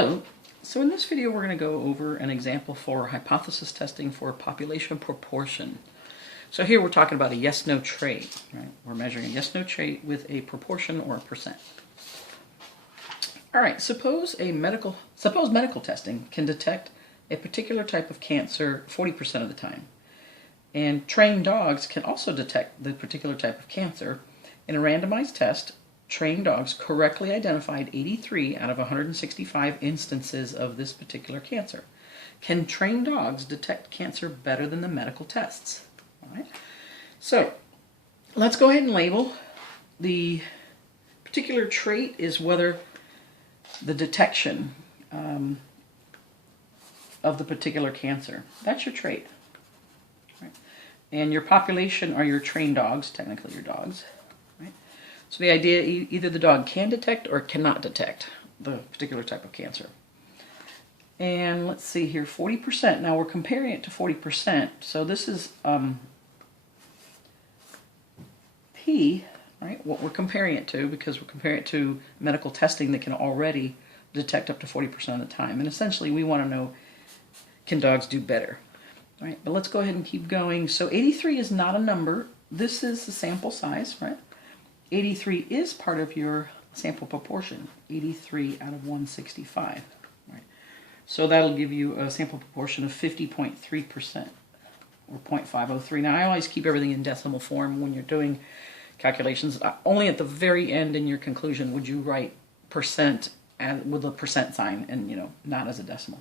Hello. So in this video we're going to go over an example for hypothesis testing for population proportion. So here we're talking about a yes-no trait, right? We're measuring a yes-no trait with a proportion or a percent. All right, suppose medical testing can detect a particular type of cancer 40% of the time. And trained dogs can also detect the particular type of cancer. In a randomized test, trained dogs correctly identified 83 out of 165 instances of this particular cancer. Can trained dogs detect cancer better than the medical tests? All right. So let's go ahead and label the particular trait is whether the detection of the particular cancer. That's your trait. Right. And your population are your trained dogs, technically your dogs. Right. So the idea, either the dog can detect or cannot detect the particular type of cancer. And let's see here, 40%. Now we're comparing it to 40%. So this is P, right? What we're comparing it to, because we're comparing it to medical testing that can already detect up to 40% of the time. And essentially we want to know, can dogs do better? Right? But let's go ahead and keep going. So 83 is not a number. This is the sample size, right? 83 is part of your sample proportion, 83 out of 165, right? So that'll give you a sample proportion of 50.3%, or 0.503. Now I always keep everything in decimal form when you're doing calculations. Only at the very end in your conclusion would you write percent with a percent sign and, not as a decimal.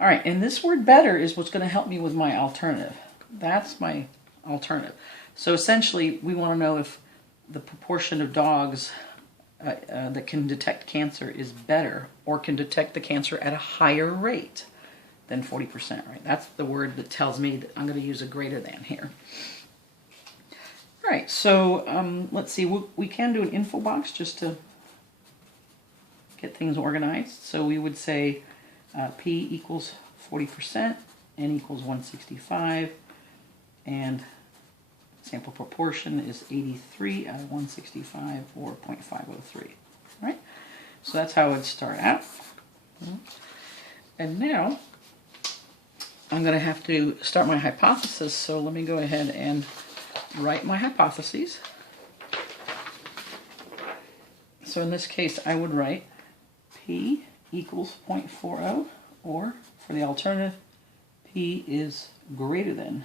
All right, and this word better is what's going to help me with my alternative. That's my alternative. So essentially we want to know if the proportion of dogs that can detect cancer is better or can detect the cancer at a higher rate than 40%, right? That's the word that tells me that I'm going to use a greater than here. All right, so let's see. We can do an info box just to get things organized. So we would say P equals 40%, N equals 165, and sample proportion is 83 out of 165, or 0.503, right? So that's how it would start out. And now I'm going to have to start my hypothesis, so let me go ahead and write my hypotheses. So in this case, I would write P equals 0.40, or for the alternative, P is greater than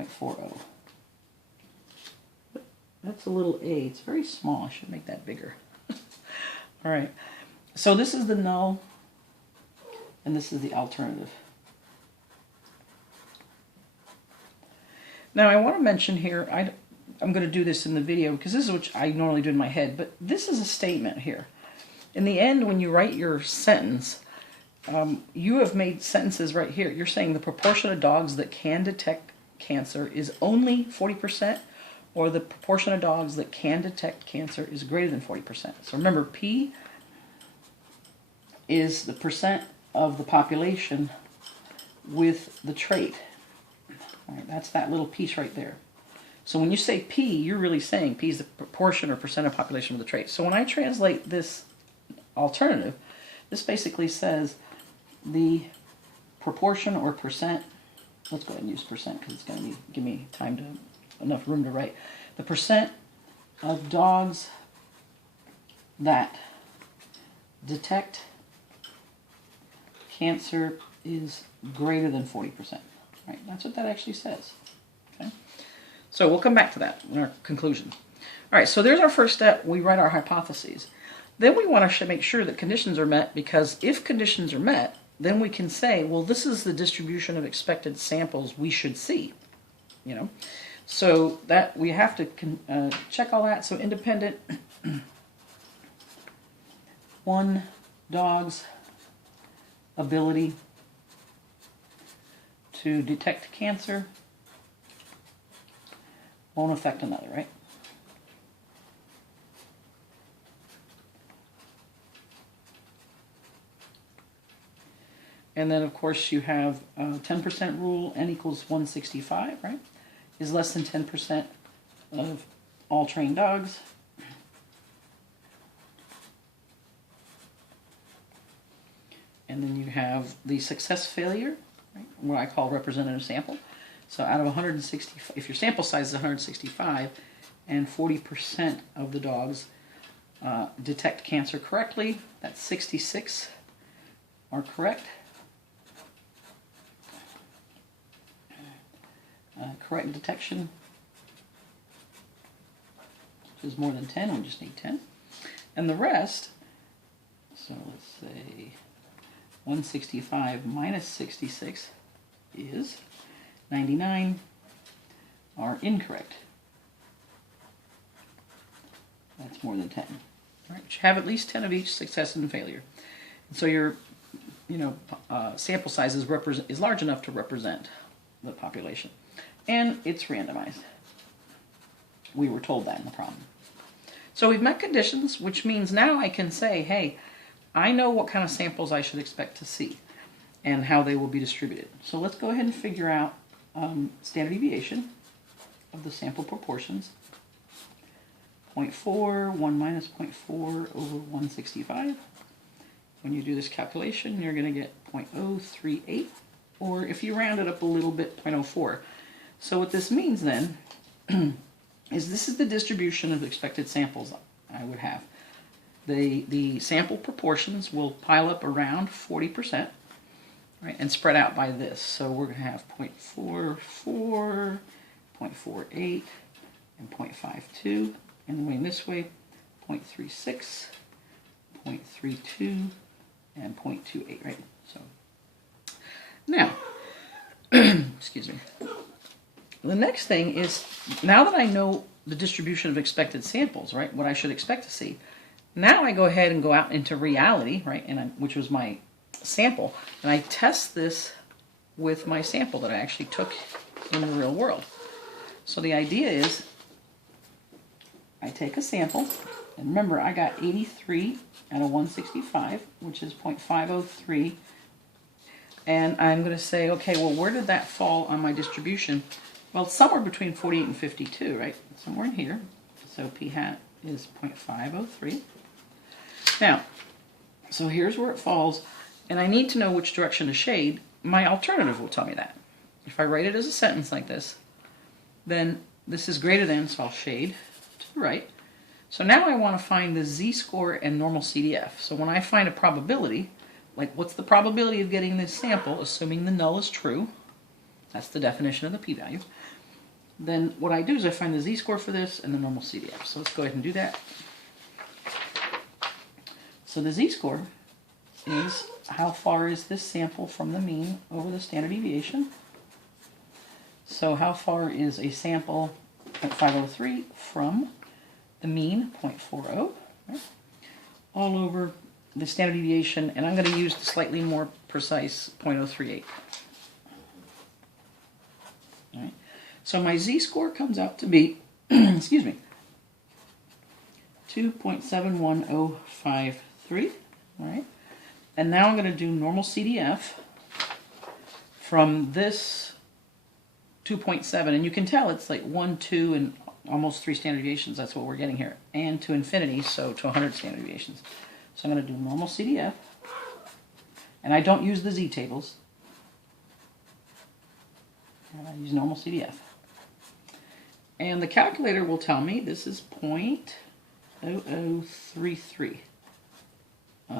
0.40. That's a little a. It's very small. I should make that bigger. All right. So this is the null, and this is the alternative. Now I want to mention here, I'm going to do this in the video because this is what I normally do in my head, but this is a statement here. In the end, when you write your sentence, you have made sentences right here. You're saying the proportion of dogs that can detect cancer is only 40%, or the proportion of dogs that can detect cancer is greater than 40%. So remember, P is the percent of the population with the trait. All right, that's that little piece right there. So when you say P, you're really saying P is the proportion or percent of population with the trait. So when I translate this alternative, this basically says the proportion or percent, let's go ahead and use percent because it's going to give me enough room to write. The percent of dogs that detect cancer is greater than 40%. Right? That's what that actually says. Okay? So we'll come back to that in our conclusion. All right, so there's our first step. We write our hypotheses. Then we want to make sure that conditions are met, because if conditions are met, then we can say, well, this is the distribution of expected samples we should see. So that we have to check all that. So independent, one dog's ability to detect cancer won't affect another, right? And then, of course, you have 10% rule, N equals 165, right? Is less than 10% of all trained dogs. have the success failure, right, what I call representative sample. So out of 160, if your sample size is 165 and 40% of the dogs detect cancer correctly, that's 66 are correct. Correct detection is more than 10, we just need 10. And the rest, so let's say 165 minus 66 is 99, are incorrect. That's more than 10. All right, you have at least 10 of each, success and failure. And so your sample size is large enough to represent the population. And it's randomized. We were told that in the problem. So we've met conditions, which means now I can say, hey, I know what kind of samples I should expect to see and how they will be distributed. So let's go ahead and figure out standard deviation of the sample proportions. 0.4, 1 minus 0.4 over 165. When you do this calculation, you're going to get 0.038, or if you round it up a little bit, 0.04. So what this means then is this is the distribution of expected samples I would have. The sample proportions will pile up around 40%, right, and spread out by this. So we're going to have 0.44, 0.48, and 0.52. And going this way, 0.36, 0.32, and 0.28, right? So now, excuse me. The next thing is, now that I know the distribution of expected samples, right, what I should expect to see, now I go ahead and go out into reality, right, which was my sample, and I test this with my sample that I actually took in the real world. So the idea is, I take a sample, and remember I got 83 out of 165, which is 0.503, and I'm going to say, okay, well, where did that fall on my distribution? Well, somewhere between 48 and 52, right? Somewhere in here. So p hat is 0.503. Now, so here's where it falls, and I need to know which direction to shade. My alternative will tell me that. If I write it as a sentence like this, then this is greater than, so I'll shade to the right. So now I want to find the z-score and normal CDF. So when I find a probability, like what's the probability of getting this sample, assuming the null is true, that's the definition of the p-value, then what I do is I find the z-score for this and the normal CDF. So let's go ahead and do that. So the z-score is how far is this sample from the mean over the standard deviation. So how far is a sample 0.503 from the mean 0.40, right? All over the standard deviation, and I'm going to use the slightly more precise 0.038. All right. So my z-score comes out to be, excuse me, 2.71053, right? And now I'm going to do normal CDF from this 2.7, and you can tell it's like 1, 2, and almost 3 standard deviations. That's what we're getting here, and to infinity, so to 100 standard deviations. So I'm going to do normal CDF, and I don't use the z-tables. I use normal CDF. And the calculator will tell me this is 0.0033.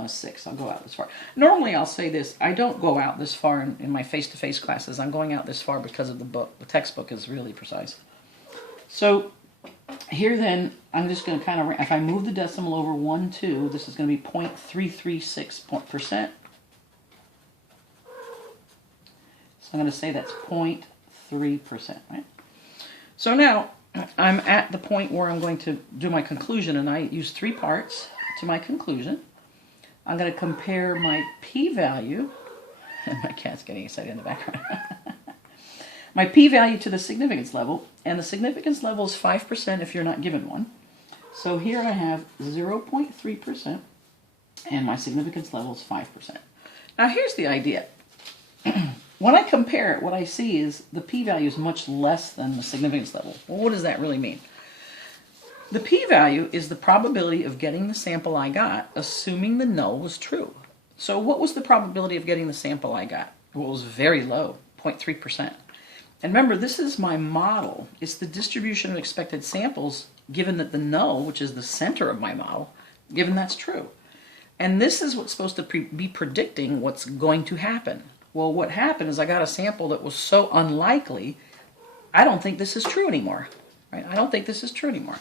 6. I'll go out this far. Normally I'll say this, I don't go out this far in my face-to-face classes. I'm going out this far because of the book. The textbook is really precise. So here then, I'm just going to kind of, if I move the decimal over 1, 2, this is going to be 0.336%. So I'm going to say that's 0.3%, right? So now I'm at the point where I'm going to do my conclusion, and I use 3 parts to my conclusion. I'm going to compare my p-value, and my cat's getting excited in the background, my p-value to the significance level, and the significance level is 5% if you're not given one. So here I have 0.3%, and my significance level is 5%. Now here's the idea. When I compare it, what I see is the p-value is much less than the significance level. Well, what does that really mean? The p-value is the probability of getting the sample I got, assuming the null was true. So what was the probability of getting the sample I got? Well, it was very low, 0.3%. And remember, this is my model. It's the distribution of expected samples given that the null, which is the center of my model, given that's true. And this is what's supposed to be predicting what's going to happen. Well, what happened is I got a sample that was so unlikely, I don't think this is true anymore. Right? I don't think this is true anymore.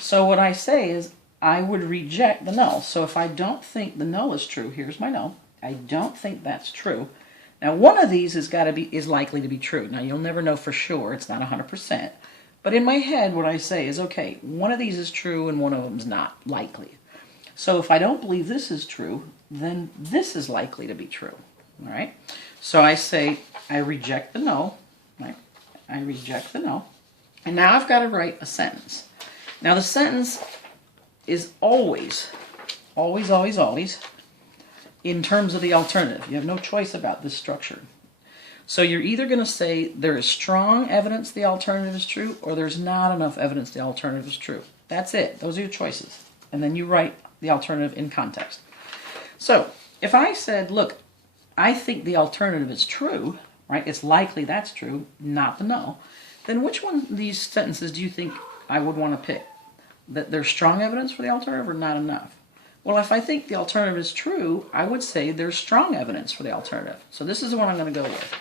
So what I say is I would reject the null. So if I don't think the null is true, here's my null. I don't think that's true. Now one of these is likely to be true. Now you'll never know for sure. It's not 100%. But in my head, what I say is, okay, one of these is true and one of them is not likely. So if I don't believe this is true, then this is likely to be true. All right? So I say I reject the null. Right? I reject the null. And now I've got to write a sentence. Now the sentence is always in terms of the alternative. You have no choice about this structure. So you're either going to say there is strong evidence the alternative is true, or there's not enough evidence the alternative is true. That's it. Those are your choices. And then you write the alternative in context. So if I said, look, I think the alternative is true, right? It's likely that's true, not the null. Then which one of these sentences do you think I would want to pick? That there's strong evidence for the alternative or not enough? Well, if I think the alternative is true, I would say there's strong evidence for the alternative. So this is the one I'm going to go with.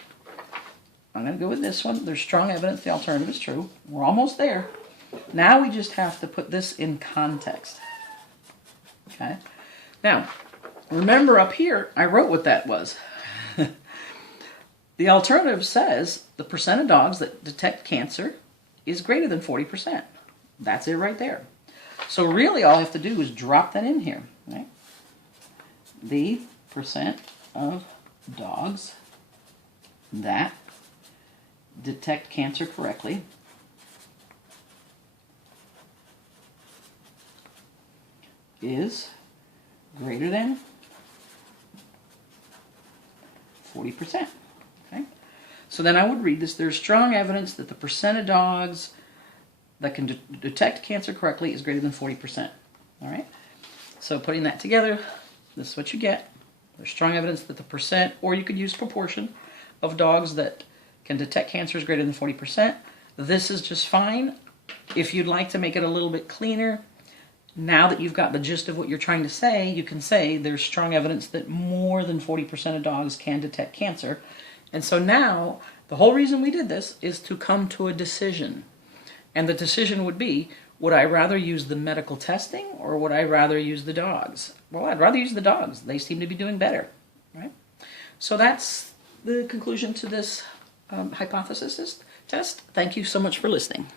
I'm going to go with this one. There's strong evidence the alternative is true. We're almost there. Now we just have to put this in context. Okay? Now, remember up here, I wrote what that was. The alternative says the percent of dogs that detect cancer is greater than 40%. That's it right there. So really all I have to do is drop that in here. Right? The percent of dogs that detect cancer correctly is greater than 40%. Okay? So then I would read this. There's strong evidence that the percent of dogs that can detect cancer correctly is greater than 40%. All right? So putting that together, this is what you get. There's strong evidence that the percent, or you could use proportion, of dogs that can detect cancer is greater than 40%. This is just fine. If you'd like to make it a little bit cleaner, now that you've got the gist of what you're trying to say, you can say there's strong evidence that more than 40% of dogs can detect cancer. And so now, the whole reason we did this is to come to a decision. And the decision would be, would I rather use the medical testing or would I rather use the dogs? Well, I'd rather use the dogs. They seem to be doing better, right? So that's the conclusion to this hypothesis test. Thank you so much for listening.